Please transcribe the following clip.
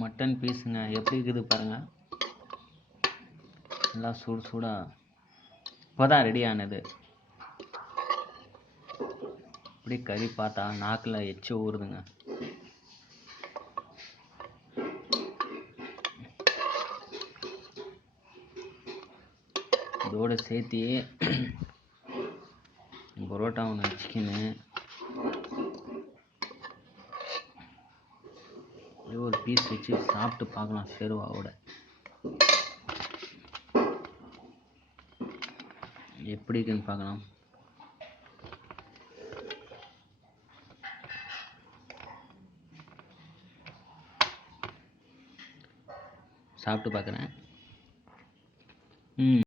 Mutton பீஸுங்க எப்படி இருக்குது பாருங்கள். நல்லா சூடாக இப்போ தான் ரெடி ஆனது. இப்படி கறி பார்த்தா நாக்கில் எச்சி ஊறுதுங்க. இதோடு சேர்த்து பரோட்டா ஒன்று வச்சுக்கின்னு ஒரு பீஸ் வச்சு சாப்பிட்டு பார்க்கலாம். ஷெர்வாவோட எப்படி இருக்குன்னு பார்க்கலாம். சாப்பிட்டு பார்க்குறேன்.